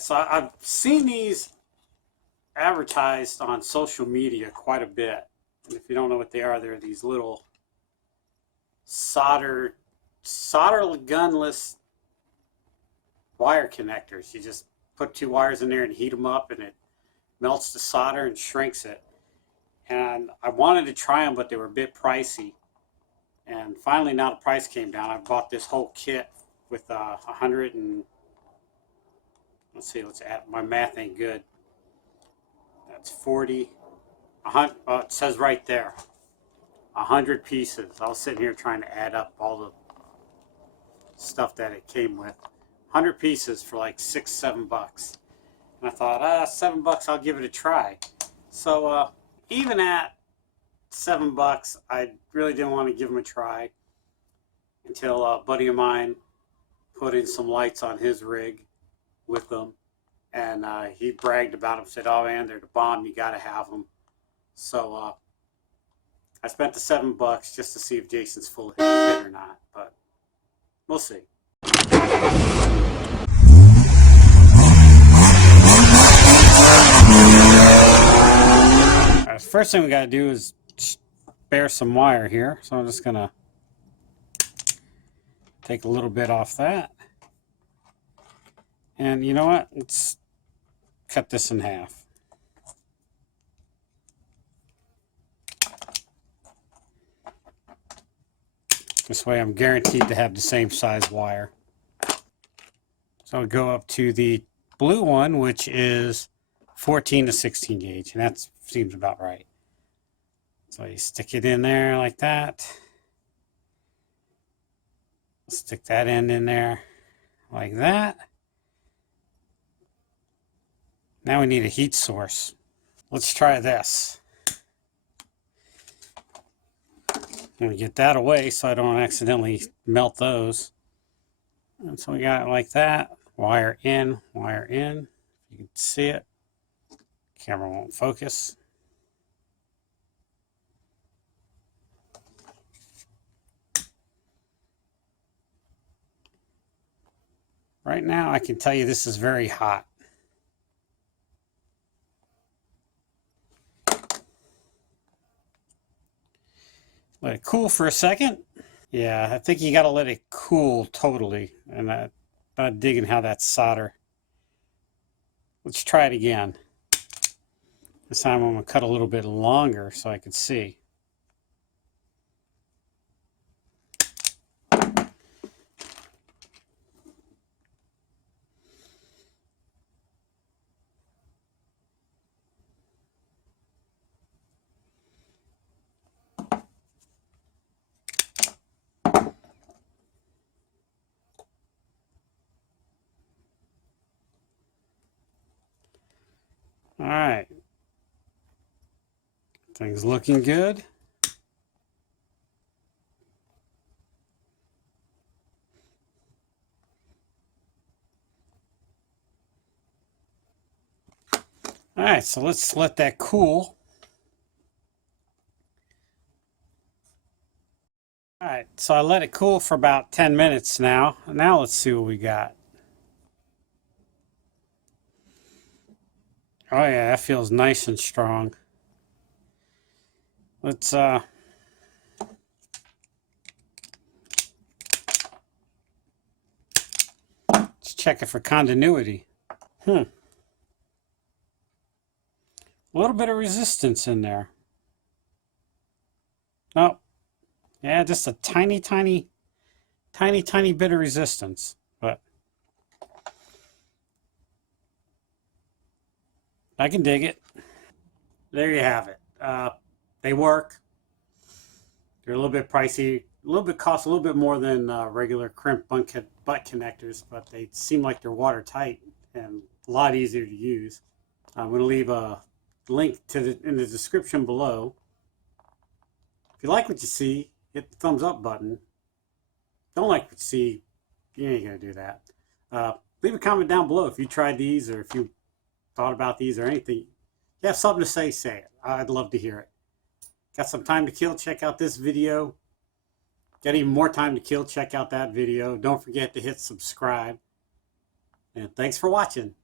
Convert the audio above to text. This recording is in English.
so I've seen these advertised on social media quite a bit. And if you don't know what they are, they're these little solder gunless wire connectors. You just put two wires in there and heat them up, and it melts the solder and shrinks it. And I wanted to try them, but they were a bit pricey. And finally, now the price came down. I bought this whole kit with 100 and let's add, my math ain't good. That's 40. It says right there, 100 pieces. I was sitting here trying to add up all the stuff that it came with. 100 pieces for like $6-7. And I thought, $7, I'll give it a try. So even at $7, I really didn't want to give them a try until a buddy of mine put in some lights on his rig with them, and he bragged about them, said, oh man, they're the bomb, you got to have them. So I spent the $7 just to see if Jason's full of shit or not, but we'll see. Alright, first thing we got to do is spare some wire here, so I'm just gonna take a little bit off that. And you know what? Let's cut this in half. This way I'm guaranteed to have the same size wire. So I'll go up to the blue one, which is 14 to 16 gauge, and that seems about right. So you stick it in there like that. Stick that end in there like that. Now we need a heat source. Let's try this. I'm going to get that away so I don't accidentally melt those. And so we got it like that. Wire in, wire in. You can see it. Camera won't focus. Right now I can tell you this is very hot. Let it cool for a second. Yeah, I think you got to let it cool totally. And I'm not digging how that's solder. Let's try it again. This time I'm going to cut a little bit longer so I can see. All right. Things looking good. All right, so let's let that cool. All right, so I let it cool for about 10 minutes now. Now let's see what we got. Oh yeah, that feels nice and strong. Let's check it for continuity. A little bit of resistance in there. Oh, yeah, just a tiny bit of resistance, but I can dig it. There you have it. They work. They're a little bit pricey. Cost a little bit more than regular crimp butt connectors, but they seem like they're watertight and a lot easier to use. I'm going to leave a link to in the description below. If you like what you see, hit the thumbs up button. Don't like what you see, you ain't going to do that. Leave a comment down below if you tried these or if you thought about these or anything. If you have something to say it. I'd love to hear it. Got some time to kill? Check out this video. Got even more time to kill? Check out that video. Don't forget to hit subscribe. And thanks for watching.